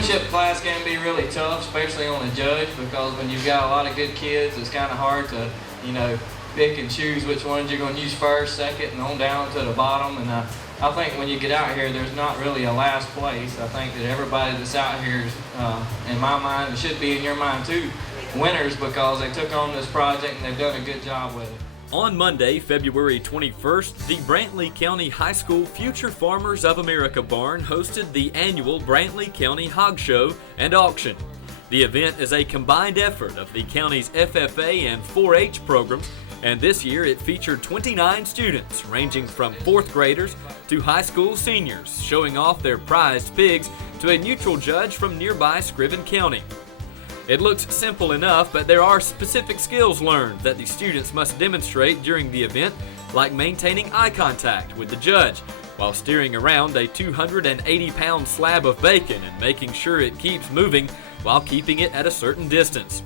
showmanship class can be really tough, especially on a judge, because when you've got a lot of good kids, it's kind of hard to, pick and choose which ones you're going to use first, second, and on down to the bottom. And I think when you get out here, there's not really a last place. I think that everybody that's out here is, in my mind, it should be in your mind too, winners, because they took on this project and they've done a good job with it. On Monday, February 21st, the Brantley County High School Future Farmers of America Barn hosted the annual Brantley County Hog Show and Auction. The event is a combined effort of the county's FFA and 4-H programs, and this year it featured 29 students ranging from 4th graders to high school seniors, showing off their prized pigs to a neutral judge from nearby Scriven County. It looks simple enough, but there are specific skills learned that the students must demonstrate during the event, like maintaining eye contact with the judge while steering around a 280-pound slab of bacon and making sure it keeps moving while keeping it at a certain distance.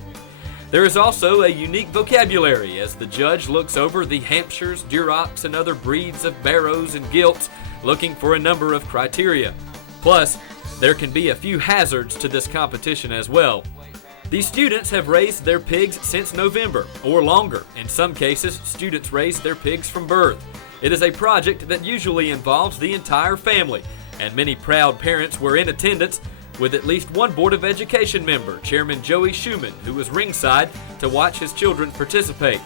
There is also a unique vocabulary as the judge looks over the Hampshires, Durocs, and other breeds of barrows and gilts, looking for a number of criteria. Plus, there can be a few hazards to this competition as well. The students have raised their pigs since November, or longer. In some cases, students raise their pigs from birth. It is a project that usually involves the entire family, and many proud parents were in attendance, with at least one Board of Education member, Chairman Joey Schumann, who was ringside to watch his children participate.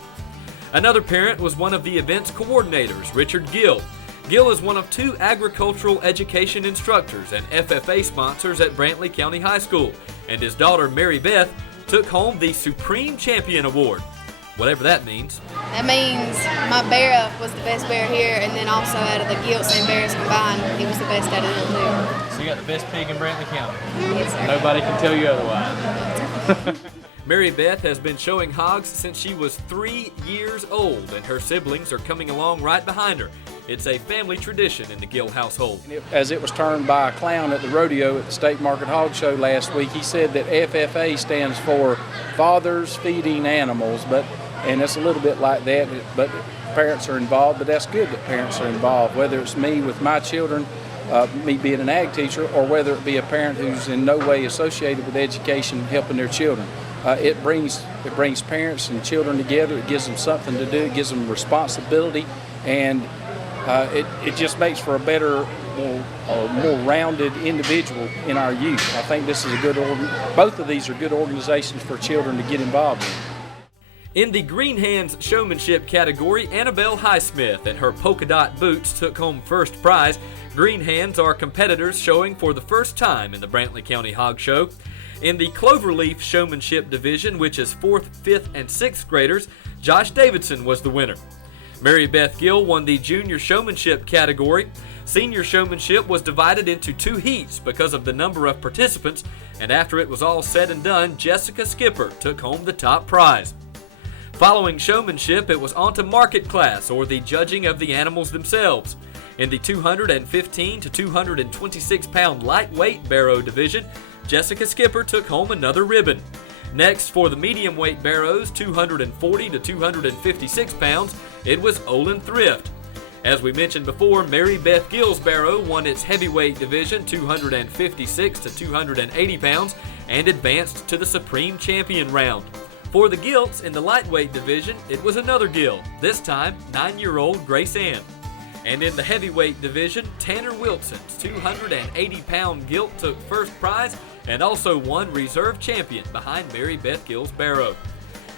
Another parent was one of the event's coordinators, Richard Gill. Gill is one of 2 agricultural education instructors and FFA sponsors at Brantley County High School, and his daughter, Mary Beth, took home the Supreme Champion Award, whatever that means. That means my bear was the best bear here, and then also out of the gilts and bears combined, he was the best out of them too. So you got the best pig in Brantley County. Yes, sir. Nobody can tell you otherwise. Mary Beth has been showing hogs since she was 3 years old, and her siblings are coming along right behind her. It's a family tradition in the Gill household. As it was termed by a clown at the rodeo at the State Market Hog Show last week, he said that FFA stands for Fathers Feeding Animals, and it's a little bit like that, but parents are involved, but that's good that parents are involved, whether it's me with my children, me being an ag teacher, or whether it be a parent who's in no way associated with education helping their children. It brings parents and children together. It gives them something to do. It gives them responsibility, and it just makes for a better, more rounded individual in our youth. I think this is both of these are good organizations for children to get involved in. In the Green Hands showmanship category, Annabelle Highsmith and her polka dot boots took home first prize. Green Hands are competitors showing for the first time in the Brantley County Hog Show. In the Cloverleaf showmanship division, which is 4th, 5th, and 6th graders, Josh Davidson was the winner. Mary Beth Gill won the junior showmanship category. Senior showmanship was divided into 2 heats because of the number of participants, and after it was all said and done, Jessica Skipper took home the top prize. Following showmanship, it was on to market class, or the judging of the animals themselves. In the 215 to 226 pound lightweight barrow division, Jessica Skipper took home another ribbon. Next, for the medium weight barrows, 240 to 256 pounds, it was Olin Thrift. As we mentioned before, Mary Beth Gill's barrow won its heavyweight division, 256 to 280 pounds, and advanced to the Supreme Champion round. For the gilts in the lightweight division, it was another Gill, this time 9-year-old Grace Ann. And in the heavyweight division, Tanner Wilson's 280-pound gilt took first prize and also won reserve champion behind Mary Beth Gill's barrow.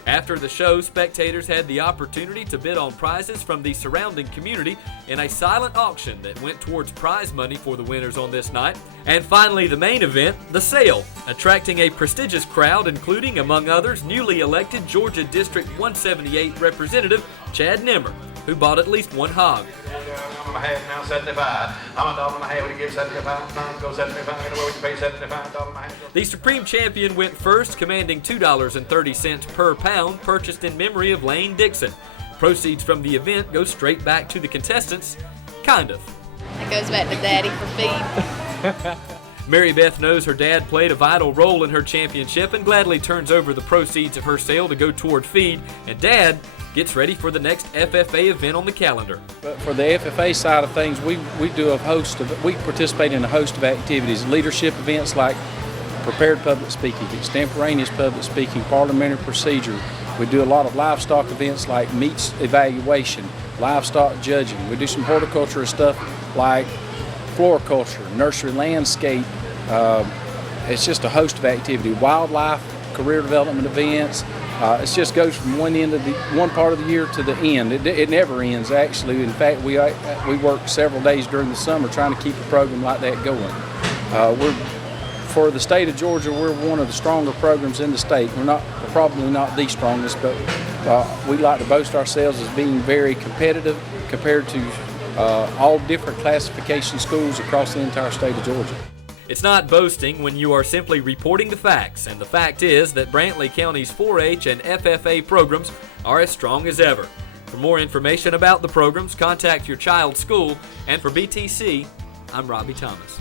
After the show, spectators had the opportunity to bid on prizes from the surrounding community in a silent auction that went towards prize money for the winners on this night. And finally, the main event, the sale, attracting a prestigious crowd, including, among others, newly elected Georgia District 178 Representative Chad Nimmer, who bought at least one hog. I'm a half now, 75. I'm $1.50 when you give 75. Go 75. Anywhere we can pay $75. The Supreme Champion went first, commanding $2.30 per pound, purchased in memory of Lane Dixon. Proceeds from the event go straight back to the contestants, kind of. It goes back to Daddy for feed. Mary Beth knows her dad played a vital role in her championship and gladly turns over the proceeds of her sale to go toward feed, and Dad gets ready for the next FFA event on the calendar. But for the FFA side of things, we participate in a host of activities, leadership events like prepared public speaking, extemporaneous public speaking, parliamentary procedure. We do a lot of livestock events like meats evaluation, livestock judging. We do some horticulture stuff like floriculture, nursery landscape. It's just a host of activity. Wildlife, career development events. It just goes from one part of the year to the end. It never ends, actually. In fact, we work several days during the summer trying to keep a program like that going. For the state of Georgia, we're one of the stronger programs in the state. We're probably not the strongest, but we like to boast ourselves as being very competitive compared to all different classification schools across the entire state of Georgia. It's not boasting when you are simply reporting the facts, and the fact is that Brantley County's 4-H and FFA programs are as strong as ever. For more information about the programs, contact your child's school, and for BTC, I'm Robby Thomas.